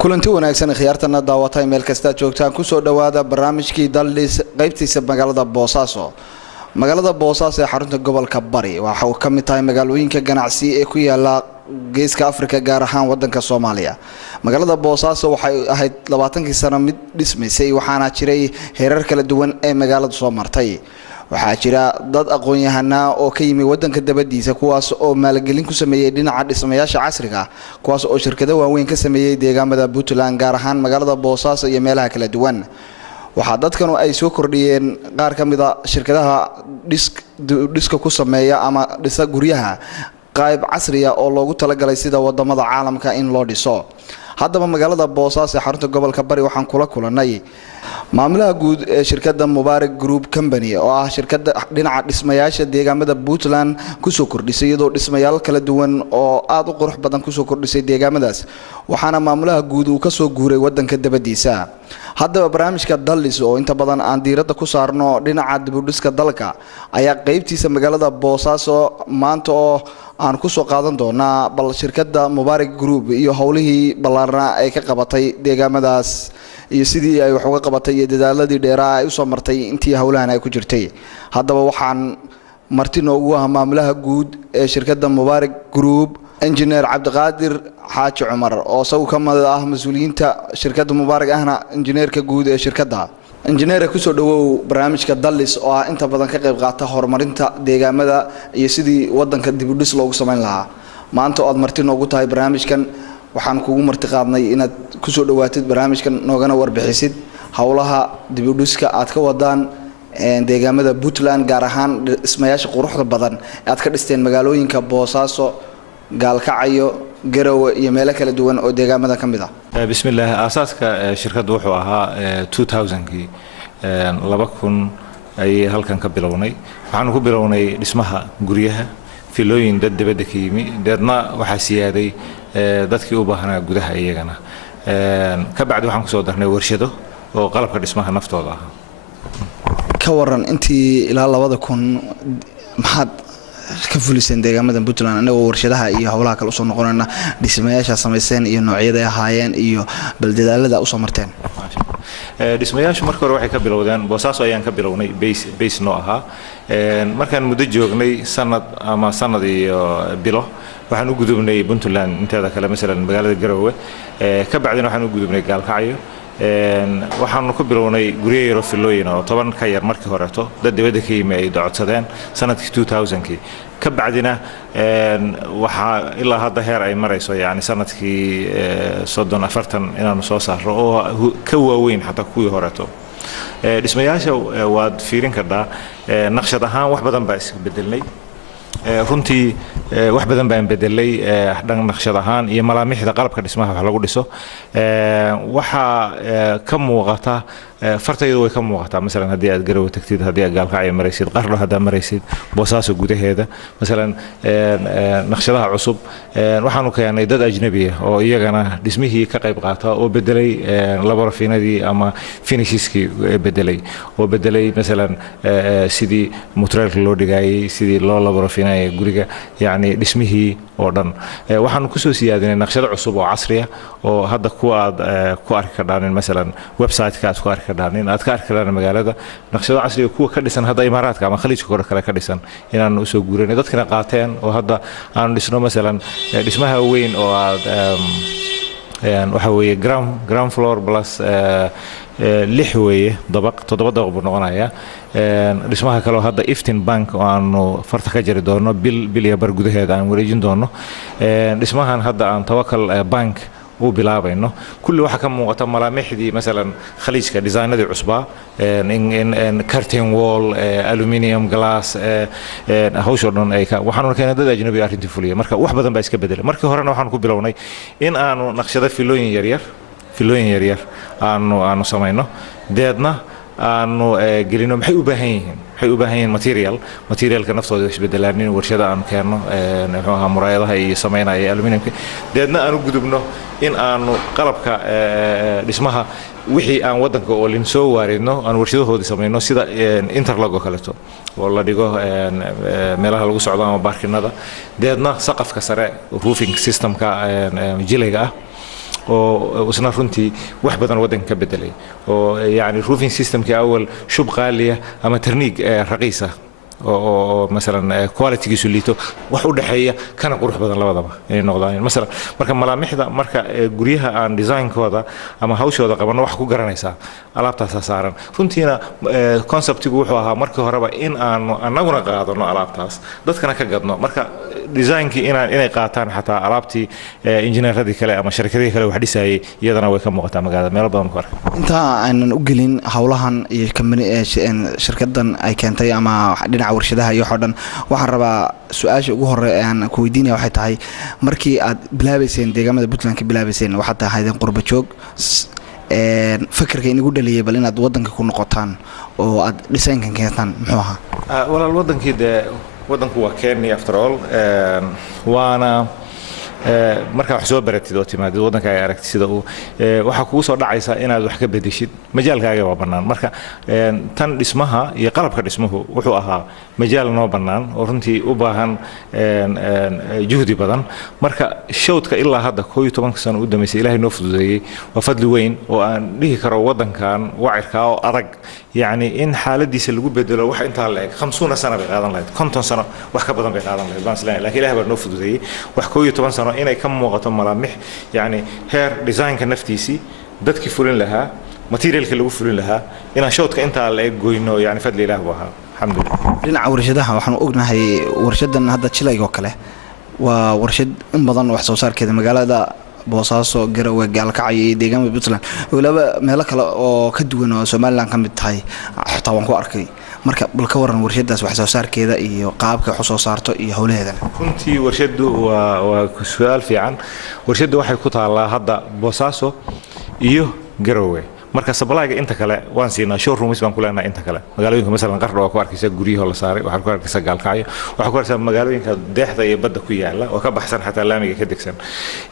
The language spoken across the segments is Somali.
kulanti wanaagsan khiyaartana daawatay meel kasta joogtaan ku soo dhawaada barnaamijkii Dallis qaybtiisa magaalada Boosaaso. Magaalada Boosaaso ee xarunta gobolka Bari waxa uu ka mid tahay magaalooyinka ganacsi ee ku yaala geeska Afrika gaar ahaan wadanka Soomaaliya. Magaalada Boosaaso waxay ahayd 20 sano mid dhismaysay waxaana jiray heerar kala duwan ee magaalada soo martay. waxaa jira dad aqoon-yahana oo ka yimid wadanka dabadiisa kuwaas oo maalgelin ku sameeyay dhinaca dhismayaasha casriga kuwaas oo shirkado waaweyn ka sameeyay deegaamada Puntland gaar ahaan magaalada Boosaaso iyo meelaha kala duwan waxa dadkan ay soo kordhiyeen qaar ka mid ah shirkadaha dhiska ku sameeya ama dhisa guryaha qayb casri ah oo loogu talagalay sida wadamada caalamka in loo dhiso haddaba magaalada Boosaaso ee xarunta gobolka Bari waxaan kula kulanay maamulaha guud ee shirkadda Mubarak Group Company oo ah shirkadda dhinaca dhismayaasha deegaamada Puntland ku soo kordhisay iyadoo dhismayaal kala duwan oo aad u qurux badan ku soo kordhisay deegaamadaas waxaana maamulaha guud uu ka soo guuray wadanka dabadiisa haddaba barnaamijka Dallis oo inta badan aan diiradda ku saarno dhinaca dib u dhiska dalka ayaa qaybtiisa magaalada Boosaaso maanta oo aan ku soo qaadan doonaa bal shirkadda Mubarak Group iyo hawlihii ballaarna ay ka qabatay deegaamadaas iyo sidii ay wax uga qabatay iyo dadaaladii dheeraa ay u soo martay intii hawlahan ay ku jirtay haddaba waxaan marti noogu ah maamulaha guud ee shirkadda Mubarak Group engineer Cabdiqaadir Xaaji Cumar oo saw ka mid ah mas'uuliyiinta shirkadda Mubarak ahna engineerka guud ee shirkadda engineer ku soo dhawow barnaamijka Dallis oo ah inta badan ka qayb qaata horumarinta deegaamada iyo sidii wadanka dib u dhis loogu sameyn lahaa maanta oo marti noogu tahay barnaamijkan waxaan kugu marti qaadnay inaad ku soo dhawaatid barnaamijkan noogana warbixisid hawlaha dib u dhiska aad ka wadaan deegaamada Puntland gaar ahaan dhismayaasha quruxda badan ee aad ka dhisteen magaalooyinka Boosaaso Gaalkacyo Garowe iyo meelo kala duwan oo deegaamada ka mid ah bismillaah aasaaska shirkaddu wuxuu ahaa 2000kii 2000 ay halkan ka bilownay waxaan ku bilownay dhismaha guryaha filooyin dad dibadda ka yimi dadna waxa siyaaday dadkii u baahnaa gudaha iyagana ka bacdi waxaan ku soo darnay warshado oo qalabka dhismaha naftooda ah ka waran intii ilaa 2000 maxaad ka fuliseen deegaamada Puntland anagoo warshadaha iyo hawlaha kale u soo noqonayna dhismayaasha sameeyeen iyo noocyada ay ahaayeen iyo baldadaalada u soo marteen dhismayaashu markii hore waxay ka bilowdeen Boosaaso ayaan ka bilownay base noo ahaa markaan muddo joognay sanad iyo bilo waxaan u gudubnay Puntland inteeda kale midalan magaalada Garowe ka bacdina waxaan u gudubnay Gaalkacyo waxaanu ku bilownay guryo yar oo filooyin oo 10 ka yar markii horeeto dad dibadda ka yimid ay docodsadeen sanadkii 2000kii ka bacdina waxa ilaa hadda heer ay marayso yani sanadkii 30-40 inaanu soo saarno oo ka waaweyn xataa kuwii horeeto dhismayaasha waad fiirin kartaa naqshad ahaan wax badan baa iska bedelnay runtii wax badan baan bedelay dhan naqshad ahaan iyo malaamixda qalabka dhismaha wax lagu dhiso waxa ka muuqata fartaydu way ka muuqataa midalan hadii aad Garowe tagtid hadii aad Gaalkacyo maraysid qarno hada maraysid Boosaaso gudaheeda midalan naqshadaha cusub waxaanu keenay dad ajnabi ah oo iyagana dhismihii ka qayb qaata oo bedelay laborafinadii ama finishiskii bedelay midalan sidii mutraalka loo dhigayay sidii loo laborafinayay guriga yani dhismihii oo dhan waxaanu ku soo siyaadinay naqshado cusub oo casri ah oo hadda ku aad ku arki karaan midalan website-ka aad ku arki karaan aad ka arki karaan magaalada naqshado casri ah kuwa ka dhisan hadda Imaaraadka ama Khaliijka kale ka dhisan inaan u soo guurinay dadkana qaateen oo hadda aan dhisno midalan dhismaha weyn oo aad waxa weeye ground floor plus 6 weeye dabaq 7 dabaq buu noqonayaa dhismaha kale oo hadda Iftin Bank oo aanu farta ka jari doono bil iyo bar gudaheeda aan wareejin doono dhismahan hadda aan Tawakal Bank u bilaabayno kulli waxa ka muuqata malaamixdii midalan Khaliijka design-adii cusba in curtain wall aluminum glass hawsho dhan ay ka waxaanu keenay dad ajnabi arrintii fuliya marka wax badan baa iska bedelay markii horena waxaan ku bilownay in aanu naqshado filooyin yaryar aanu samayno deedna aanu gelino maxay u baahan yihiin materialka naftooda isbedelaan warshada aan keeno wuxuu ahaa muraayadaha iyo sameynaya aluminumka deedna aanu gudubno in aanu qalabka dhismaha wixii aan wadanka oo lin soo waaridno aan warshadahoodii sameeyno sida interlock oo kaleeto oo la dhigo meelaha lagu socdo ama baarkinada deedna saqafka sare roofing systemka jilayga ah oo isna runtii wax badan waddanka ka bedelay oo yani roofing systemkii awal shub qaaliya ama tarniig raqiisa oo مثلا quality-giisu liito wax u dhaxeeya kana qurux badan labadaba inay noqdaan مثلا marka malaamixda marka guryaha aan design-kooda ama hawshooda qabano wax ku garanaysaa alaabtaas saaran runtiina concept-igu wuxuu ahaa markii horeba in aan anaguna qaadano alaabtaas dadkana ka gadno marka design-kii inay qaataan xataa alaabtii injineeradii kale ama shirkadihii kale wax dhisayay iyadana way ka muuqataa magaalada meelo badan ku arkay inta aanan u gelin hawlahan iyo shirkadan ay keentay ama dhinaca warshadaha iyo xodhan waxaan rabaa su'aasha ugu hore aan ku weydiinaya waxay tahay markii aad bilaabayseen deegaamada Puntland ka bilaabayseen waxaad tahaydeen qurba joog fikirka inagu dhaliyay bal inaad waddanka ku noqotaan oo aad design-kan keentaan muxuu ahaa walaal waddanku waa Kenya after all waana marka wax soo baratid oo timaadid waddanka ay aragtid sida uu waxa kugu soo dhacaysa inaad wax ka bedeshid majaalkaaga waa bannaan marka tan dhismaha iyo qalabka dhismuhu wuxuu ahaa majaal noo bannaan oo runtii u baahan juhdi badan marka showdka ilaa hadda 12 sano u dhameysay ilaahay noo fududeeyay waa fadli weyn oo aan dhihi karo waddankan wacirka oo adag يعني إن حالة دي سلوك بدله واحد أنت على 50 سنة بقادن لهاد 50 سنة واحد بدن بقادن لهاد بس لكن إله برنوفد ذي وحكوية 8 سنة إنه كم وقت ملامح يعني هير ديزاين كنفتيسي دت كيفولين لها ماتيريال كله كيفولين لها إن شوت كأنت على جوينو يعني فضل إله بها الحمد لله. لنا ورشدها وحنا أقولنا هي ورشدنا هذا شيء لا يوكله وورشد إن بدن وحصو صار كذا مقالة ده boosaaso garowe gaalkacay deegaamada Puntland walaaba meel kale oo ka duwan oo Soomaaliland ka mid tahay xataa waan ku arkay marka bal ka waran warshadaas wax soo saarkeeda iyo qaabka wax soo saarto iyo hawlaheeda runtii warshadu waa su'aal fiican warshadu waxay ku taalaa hadda boosaaso iyo garowe marka supply-ga inta kale waan siinaa showrooms baan ku leenahay inta kale magaalooyinka midalan qardho waa ku arkaysaa guryaha la saaray waxa ku arkaysaa gaalkacyo waxa ku arkaysaa magaalooyinka deexda iyo badda ku yaala oo ka baxsan xataa laamiga ka degsan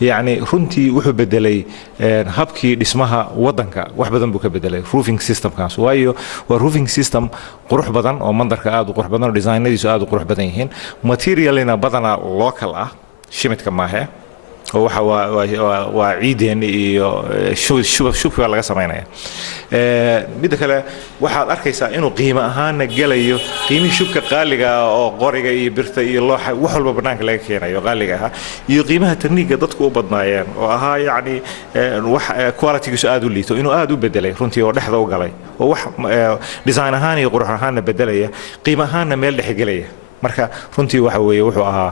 yani runtii wuxuu bedelay habkii dhismaha waddanka wax badan buu ka bedelay roofing system-kaas waayo waa roofing system qurux badan oo mandarka aad u qurux badan oo design-adiisu aad u qurux badan yihiin material-ina badana local ah shimidka maahe waxa waa ciideen iyo shubka laga sameeynaya mid kale waxaad arkaysaa inuu qiimo ahaan galayo qiimihii shubka qaaliga oo qoriga iyo birta iyo looxa wax walba banaanka laga keenayo qaaliga ah iyo qiimaha tarniiga dadku u badnaayeen oo ahaa yani wax quality-giisu aad u liito inuu aad u bedelay runtii oo dhexda u galay oo wax design ahaan iyo qurux ahaanna bedelaya qiimo ahaanna meel dhex galaya marka runtii waxa weeye wuxuu ahaa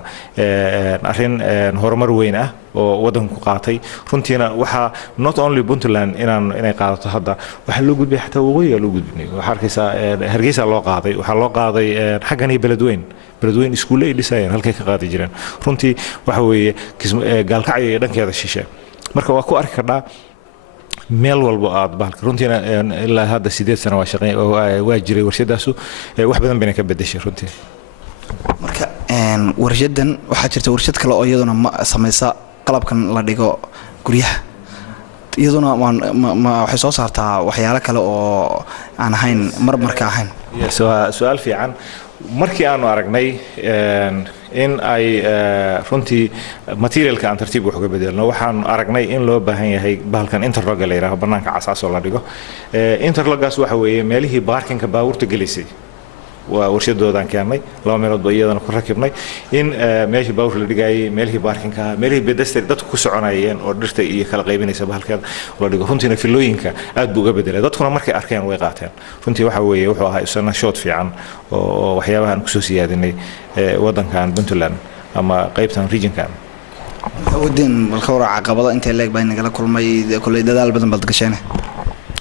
arrin horumar weyn ah oo waddanku qaatay runtiina waxa not only Puntland inay qaadato hadda waxa loo gudbay xataa waqooyiga loo gudbinay waxa arkaysaa Hargeysa loo qaaday waxa loo qaaday xaggan iyo beledweyn iskuulle ay dhisayeen halkay ka qaadi jireen runtii waxa weeye gaalkacyo iyo dhankeeda shishe marka waa ku arki karnaa meel walba aad bahalka runtiina ilaa hadda 8 sano waa jiray warshadaasu wax badan bayna ka bedeshay runtii marka warshadan waxa jirta warshad kale oo iyaduna samaysa qalabkan la dhigo guryaha iyaduna waxay soo saartaa waxyaalo kale oo aan ahayn marmarka ahayn su'aal fiican markii aanu aragnay in ay runtii materialka aan tartiib wax uga bedelno waxaan aragnay in loo baahan yahay bahalkan interlog la yiraahdo banaanka casaas oo la dhigo interloggaas waxa weeye meelihii parkinka baabuurta gelisay waa warshadoodan keenay laba meelood ba iyadana ku rakibnay in meeshii baabuur la dhigayay meelihii parkinka meelihii pedestrian dadku ku soconayeen oo dhirta iyo kala qaybinaysa bahalkeeda la dhigo runtiina filooyinka aad buu uga bedelay dadkuna markay arkeen way qaateen runtii waxa weeye wuxuu ahaa isna shot fiican oo waxyaabahan ku soo siyaadinay waddankan Puntland ama qaybtan regionkan wadin balka wara caqabada inta leeg baa nagala kulmay kulay dadaal badan bad gashay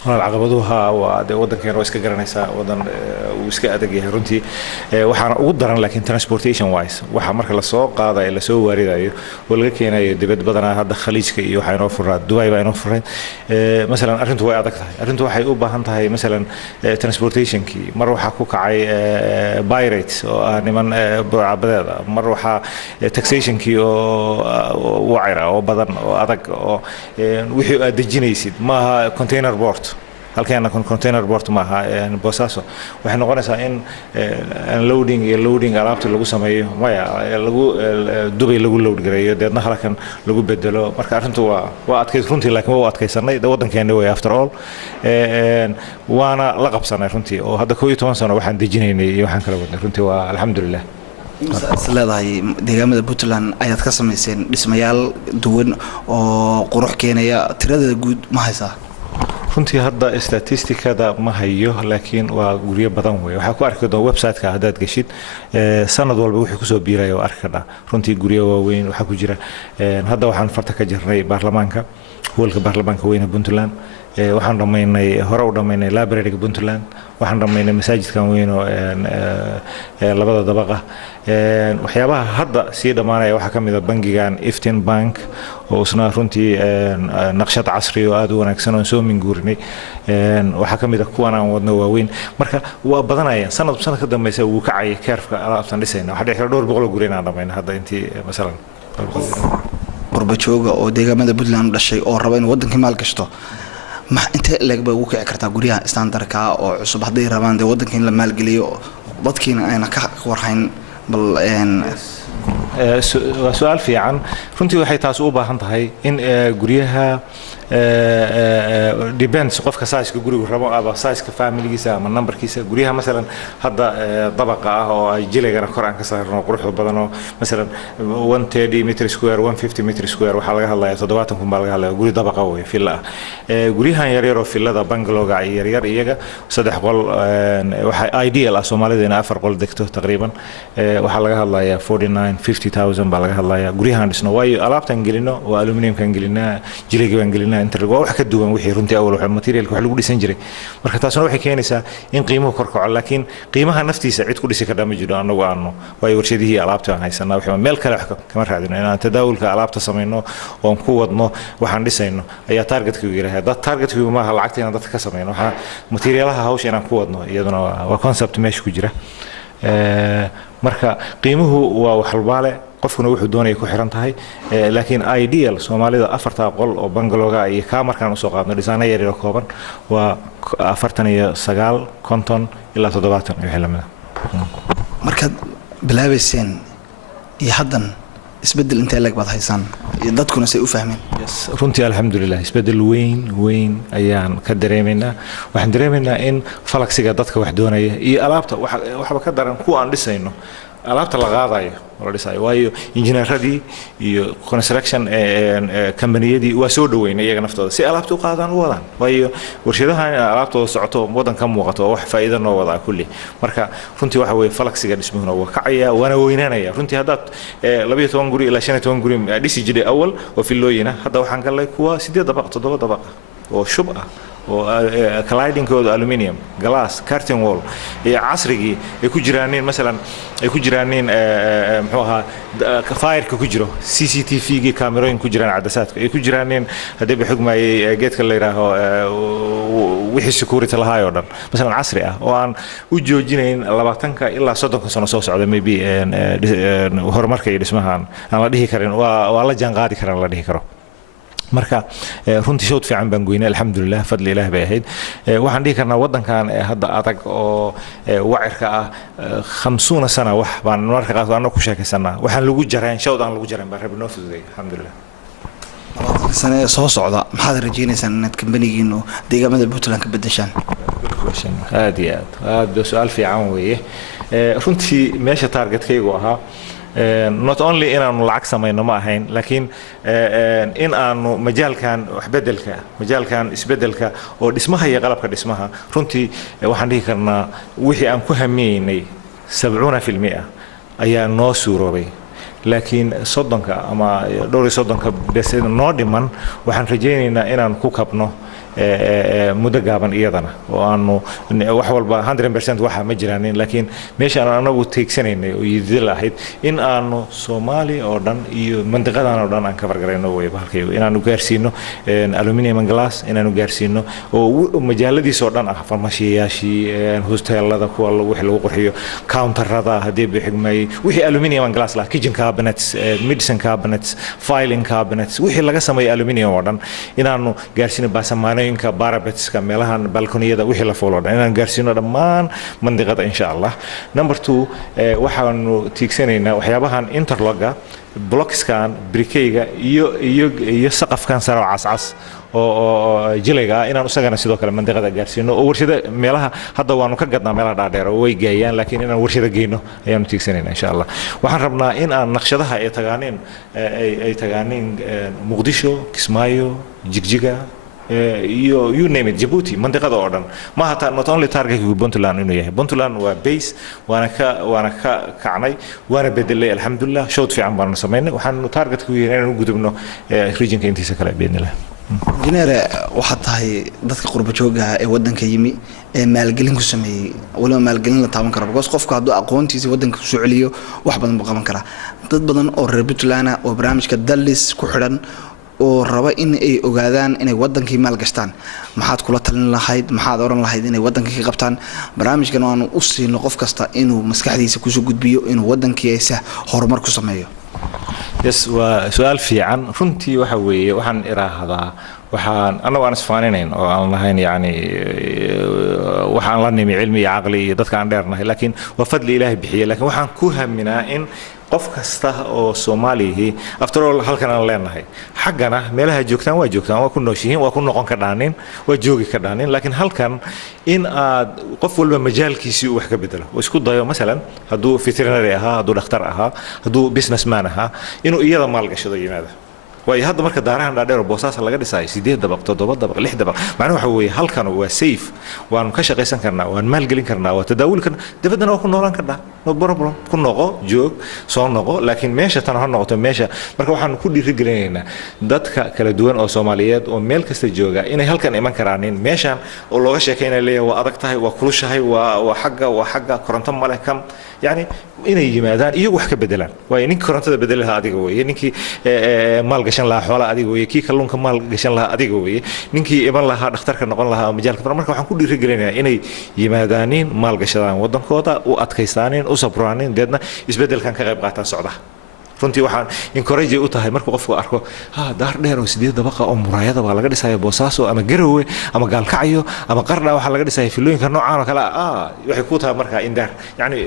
caqabaduha waa waddankeena iska garanaysaa waddan uu iska adag yahay runtii waxaana ugu daran laakiin transportation wise waxa marka la soo qaadayo la soo waaridayo oo laga keenayo dibad badanaa hadda khaliijka iyo waxa inoo furaa Dubai baa inoo furay مثلا arrintu way adag tahay arrintu waxay u baahan tahay مثلا transportationkii mar waxa ku kacay pirates oo niman burcabadeed mar waxa taxationkii oo wacira oo badan oo adag oo wixii aad dejinaysid maaha container port halkeena container port ma aha Boosaaso waxay noqonaysaa in loading iyo loading alaabta lagu sameeyo maya lagu Dubai lagu load gareeyo deedna halkan lagu bedelo marka arrintu waa adkays runtii laakiin waa adkaysanay wadankeena way after all waana la qabsanay runtii oo hadda 12 sano waxaan dejinaynay iyo waxaan kala wadnay runtii waa alxamdulillah leedahay deegaamada Puntland ayaad ka sameyseen dhismayaal duwan oo qurux keenaya tirada guud ma haysaa runtii hadda statisticada ma hayo laakiin waa guriyo badan way waxa ku arki doon website-ka hadaad gashid sanad walba wixii ku soo biirayo arkada runtii guriyo waaweyn waxa ku jira hadda waxaan farta ka jirnay baarlamaanka hoolka baarlamaanka weyne Puntland waxaan dhameynay hore u dhameynay library-ga Puntland waxaan dhameynay masaajidkan weyn oo labada dabaqa waxyaabaha hadda sii dhamaanaya waxa kamid ah bangigan Iftin Bank oo isna runtii naqshad casri oo aad u wanaagsan oo soo minguurinay waxa kamid ah kuwan aan wadno waaweyn marka waa badanaya sanad ka dambeysay uu kacay keerfka alaabtan dhisayna waxa dhexda 200 guri inaan dhameyn hadda intii masalan qurbajooga oo deegaamada Puntland dhashay oo raba in wadankii maal gashto ma inta leegba ugu kici kartaa guriyaha standardka oo cusub haday rabaan wadankii la maal geliyo dadkiina ayna ka warhayn bal su'aal fiican runtii waxay taas u baahan tahay in guriyaha depends qofka size-ka guriga rabo aba size-ka family-giisa ama number-kiisa guriyaha midalan hadda dabaqa ah oo ay jilegana kor aan ka saarno quruxda badan oo midalan 130 meter square 150 meter square waxa laga hadlayaa 70 kun baa laga hadlayaa guri dabaqa way villa guriyahan yar yar oo villada bungalow-ga yar yar iyaga 3 qol waxa ideal ah Soomaalida in 4 qol degto taqriiban waxa laga hadlayaa 49-50,000 baa laga hadlayaa guriyahan dhisno waayo alaabtan gelino oo aluminum kan gelina jileega waan gelina inta wax ka duwan wixii runtii awal waxa material wax lagu dhisan jiray marka taasna waxay keenaysaa in qiimuhu kor kaco laakiin qiimaha naftiisa cid ku dhisi kartaa ma jiro anagu aanu waayo warshadihii alaabta aan haysanaa waxa meel kale wax kama raadino inaan tadaawulka alaabta sameeyno oo ku wadno waxaan dhisayno ayaa targetka ugu yahay dad targetka ma aha lacagta inaan dadka ka sameeyno waxa materialaha hawsha inaan ku wadno iyaduna waa concept meesha ku jira marka qiimuhu waa wax walbaale qofkuna wuxuu doonaya ku xiran tahay laakiin ideal Soomaalida 4 qol oo bungalow-ga ay ka markaan u soo qaadno dhisaanay yar yar kooban waa 49 konton ilaa 70 wixii la mid marka bilaabayseen iyo haddan isbedel intee leeg baad haysan dadkuna say u fahmeen runtii alxamdulillah isbedel weyn ayaan ka dareemeynaa waxaan dareemeynaa in falaksiga dadka wax doonaya iyo alaabta waxba ka daran kuwa aan dhisayno alaabta la qaadayo wala dhisay waayo engineeradii iyo construction company-yadii waa soo dhaweynay iyaga naftooda si alaabta u qaadaan u wadaan waayo warshadaha alaabtooda socoto wadan ka muuqato wax faa'iido noo wada kulli marka runtii waxa weeye falaksiga dhismuhuna waa kacaya waana weynaanaya runtii haddaad 12 guri ilaa 15 guri dhisi jiray awal oo filooyina hadda waxaan galay kuwa 8 dabaq 7 dabaq oo shub ah oo cladding-kooda aluminium glass curtain wall iyo casrigii ay ku jiraaneen midalan ay ku jiraaneen muxuu ahaa fire-ka ku jiro CCTV-gii kaamirooyin ku jiraan cadasaadka ay ku jiraaneen hadii ba xugmayay geedka la yiraahdo wixii security lahaayoo dhan midalan casri ah oo aan u joojinayn 20 ilaa 30 sano soo socda maybe horumarka iyo dhismahan aan la dhihi karin waa la jaan qaadi karaan la dhihi karo marka runtii shood fiican baan goynay alxamdulillah fadli ilaah bay ahayd waxaan dhihi karnaa wadankan hadda adag oo wacirka ah 50 sano wax baan marka qaad aan ku sheekaysanaa waxaan lagu jareen shood aan lagu jareen baan rabnaa fududay alxamdulillah sano soo socda maxaad rajeynaysan inaad company-giinu deegaamada Puntland ka bedeshaan aad iyo aad su'aal fiican weeye runtii meesha targetkaygu ahaa not only inaanu lacag sameeyno ma ahayn laakiin in aanu majaalkan isbedelka oo dhismaha iyo qalabka dhismaha runtii waxaan dhihi karnaa wixii aan ku hameeynay 70% ayaa noo suuroobay laakiin 30 ama dhowr 30 noo dhiman waxaan rajaynaynaa inaan ku kabno muddo gaaban iyadana oo aanu wax walba 100% waxa ma jiraan laakiin meesha aan anagu teegsanaynay oo yidil ahayd in aanu Soomaali oo dhan iyo mantiqadan oo dhan aan ka fargarayno way halkay inaanu gaarsiino aluminium and glass inaanu gaarsiino oo majaaladiis oo dhan ah farmashiyaashii hosteelada kuwa lagu qurxiyo counterada hadii bi xigmay wixii aluminium and glass la kitchen cabinets medicine cabinets filing cabinets wixii laga sameeyay aluminium oo dhan inaanu gaarsiino baasamaanay teendhooyinka barabetska meelahan balkoniyada wixii la fuulo dhan inaan gaarsiino dhammaan mandiqada insha Allah. Number 2 waxaanu tiigsanaynaa waxyaabahan interloga blockskan brikeyga iyo saqafkan sare oo cascas oo jilayga inaan usagana sidoo kale mandiqada gaarsiino oo warshada meelaha hadda waanu ka gadnaa meelaha dhaadheer oo way geeyaan laakiin inaan warshada geyno ayaanu tiigsanaynaa insha Allah. Waxaan rabnaa in aan naqshadaha ay tagaaneen Muqdisho, Kismaayo, Jigjiga you name it, Djibouti mandiqada oo dhan ma hata not only target Puntland inuu yahay. Puntland waa base waana ka kacnay waana bedelay alxamdulillah showd fiican baan sameynay waxaan target ku yahay inaan u gudubno regionka intiisa kale beednila. Engineer waxa tahay dadka qurba jooga ee wadanka yimi ee maalgelin ku sameeyay wala maalgelin la taaban karo because qofka hadduu aqoontiisa wadanka ku soo celiyo wax badan buu qaban karaa. Dad badan oo reer Puntland oo barnaamijka Dallis ku xidhan oo raba in ay ogaadaan inay wadankii maal gashtaan maxaad kula talin lahayd maxaad oran lahayd inay wadankii ka qabtaan barnaamijkan oo aan u siino qof kasta inuu maskaxdiisa ku soo gudbiyo inuu wadankiisa horumar ku sameeyo. Yes waa su'aal fiican runtii waxa weeye waxaan iraahdaa waxaan anagu aan isfaaninayn oo aan lahayn yani waxaan la nimi cilmi iyo aqli iyo dadka aan dheernahay laakiin waa fadli Ilaahay bixiye laakiin waxaan ku haminaa in qof kasta oo Soomaaliyeed after all halkan aan leenahay xaqana meelaha joogtaan waa ku nooshihiin waa ku noqon ka dhaanin waa joogi ka dhaanin laakiin halkan in aad qof walba majaalkiisii wax ka bedelo oo isku dayo mesela haduu veterinary ahaa haduu dhakhtar ahaa haduu businessman ahaa inuu iyada maal gashado yimaado way hadda marka daarahan dhaadheer oo boosaas laga dhisay 8 dabaq 7 dabaq 6 dabaq macnaheedu waxa weeye halkan waa safe waan ka shaqeysan karnaa waan maal gelin karnaa waa tadaawul karnaa dibadana waa ku noolaan karnaa no problem ku noqo joog soo noqo laakiin meesha tan ha noqoto meesha marka waxaan ku dhiirigelinaynaa dadka kala duwan oo Soomaaliyeed oo meel kasta jooga inay halkan iman karaan meeshan oo looga sheekaynayo leeyahay waa adag tahay waa kulushahay waa xagga koronto male kam yani inay yimaadaan iyagu wax ka bedelaan way ninka korontada bedelaha adiga weeye ninkii maal gashan lahaa xoolaha adiga weeye kii kalluunka maal gashan lahaa adiga weeye ninkii iman lahaa dhakhtarka noqon lahaa majaalka marka waxaan ku dhiirigelinayaa inay yimaadaaniin maal gashadaan wadankooda u adkaystaaniin u sabraaniin deedna isbedelkan ka qayb qaataan socdaha runtii waxaan encourage u tahay marka qofku arko daar dheer oo 8 dabaqa oo muraayada waa laga dhisayo Boosaaso ama Garowe ama Gaalkacyo ama Qardha waxa laga dhisayo filooyinka noocaan oo kale waxay ku tahay marka indar yani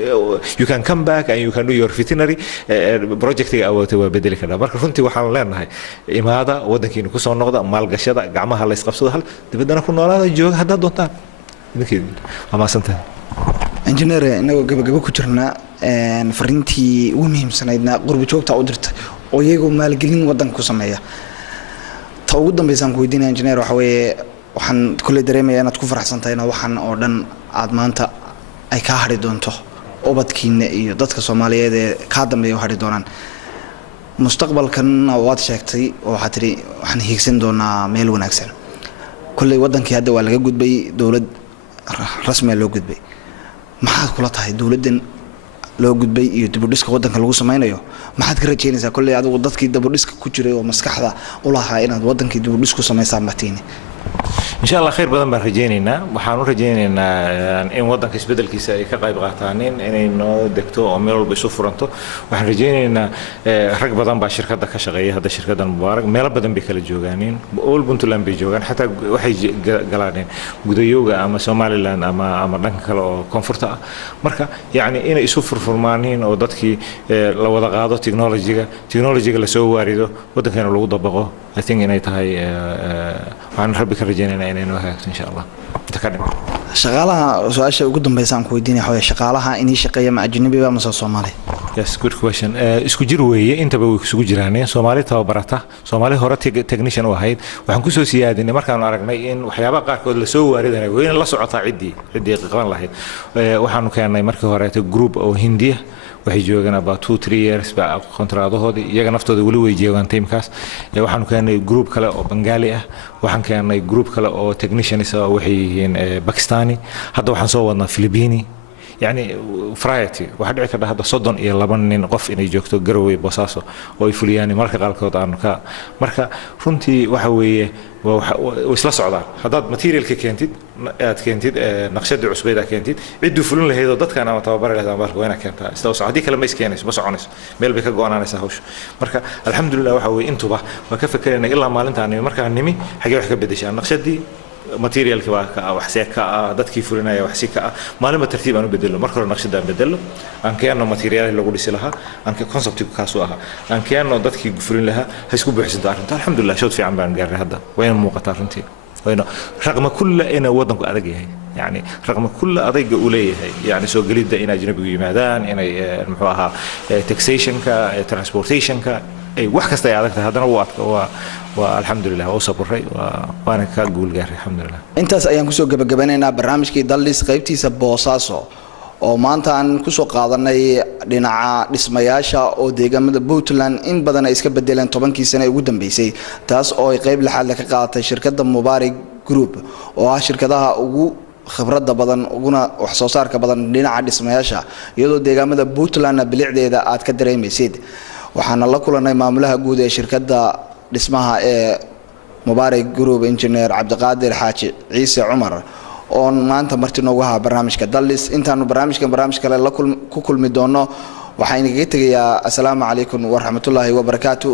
you can come back and you can do your veterinary project-ga awoodta waa bedeli karaa marka runtii waxaan leenahay imaada wadankiina ku soo noqda maal gashada gacmaha la isqabsado hal dibadana ku noolaada jooga hadda doontaan idinkeedii ama santaan. Engineer inagu gabagaba ku jirna fariintii ugu muhiimsanaydna qurbo joogta u dirtay oo iyagu maalgelin wadanka ku sameeya ta ugu dambeysaan ku weydiinaa engineer waxa weeye waxaan kulli dareemayaa inaad ku faraxsantahay waxaan oo dhan aad maanta ay ka hari doonto ubadkiina iyo dadka Soomaaliyeed ee ka dambeeya u hari doonaan mustaqbalkan waad sheegtay oo waxaad tiri waxaan hiigsan doonaa meel wanaagsan kulli wadankii hadda waa laga gudbay dawlad rasmi loo gudbay maxaad kula tahay dawladdan loo gudbay iyo dib u dhiska wadanka lagu sameeyo maxaad ka rajeynaysaa kulli adigu dadkii dib u dhiska ku jiray oo maskaxda u lahaa inaad wadankii dib u dhis ku sameeyaan martiini insha Allah khayr badan baan rajeynaynaa waxaan u rajeynaynaa in wadanka isbedelkiisa ay ka qayb qaataan inay noo degto oo meel walba isu furanto waxaan rajeynaynaa rag badan baa shirkadda ka shaqeeya hadda shirkaddan Mubaarak meel badan bay kala joogaaneen all Puntland bay joogaan xataa waxay galaadeen gudayooga ama Somaliland ama dhanka kale oo koonfurta ah marka yani inay isu furfurmaaneen oo dadkii la wada qaado technology-ga la soo waarido wadankeena lagu dabaqo I think inay tahay waxaan rabbi ka rajeynaynaa inay noo hagaagto insha Allah takadib shaqaalaha su'aasha ugu dambeysaan ku weydiinaya waxa shaqaalaha inay shaqeeyaan ma ajnabi ba ma Soomaali yes good question isku jir weeye intaba way isugu jiraan Soomaali tababarata Soomaali hore technician oo ahayd waxaan ku soo siyaadinay markaan aragnay in waxyaabaha qaarkood la soo waaridanayo way la socotaa cidii qaban lahayd waxaanu keenay markii hore group oo Hindiya waxay joogaan about 2-3 years ba kontraadahoodii iyaga naftooda wali way joogaan teamkaas waxaanu keenay group kale oo Bengali ah waxaan keenay group kale oo technicians ah waxay yihiin Pakistani hadda waxaan soo wadnaa Filipini يعني variety waxa dhici karta hadda 32 nin qof inay joogto Garowe Boosaaso oo ay fuliyaan marka qalkood aan ka marka runtii waxa weeye isla socdaan hadaad materialka keentid aad keentid naqshada cusbeeda keentid ciddu fulin lahayd dadkan ama tababar lahayd marka wayna keentaa isla socodii kale ma iskeenayso ma soconayso meel bay ka go'aanaysaa hawsha marka alxamdulillah waxa weeye intuba waa ka fakarayna ilaa maalintaan marka nimi xagee wax ka bedeshaan naqshadii materialki waa ka wax see ka ah dadkii fulinaya wax si ka ah maalinba tartiib aan u bedelo marka hore naqshada aan bedelo aan keeno material lagu dhisi lahaa aan ka concept ka soo aha aan keeno dadkii fulin lahaa ha isku buuxsanto arrinta alxamdulillah shod fiican baan gaaray hadda wayna muuqataa runtii wayna raqma kulla ina wadanku adag yahay يعني رغم كل أضيق أوليه يعني سو قليل ده إن أجنبي يمادان إن المحوها taxation كا transportation كا أي واحد كستي عادك هذا نوعات والحمد لله وصبر رأي وأنا كأقول جاري الحمد لله. أنت أيام كسو جبنا برنامج كي ضل سقيبتي سبوساسو oo maanta aan ku soo qaadanay dhinaca dhismayaasha oo deegaamada Puntland in badan ay iska bedeleen 10kii sano ugu dambeysay taas oo ay qayb laxad ka qaadatay shirkadda Mubarak Group oo ah shirkadaha ugu khibradda badan uguna wax soo saarka badan dhinaca dhismayaasha iyadoo deegaamada Puntland bilicdeeda aad ka dareemaysid waxaana la kulanay maamulaha guud ee shirkadda dhismaha ee Mubarak Group engineer Cabdiqaadir Xaaji Ciise Cumar oo maanta marti noogu ahaa barnaamijka Dallis intaanu barnaamij kale la ku kulmi doono waxaan inaga tagayaa assalaamu calaykum wa rahmatullaahi wa barakaatuh.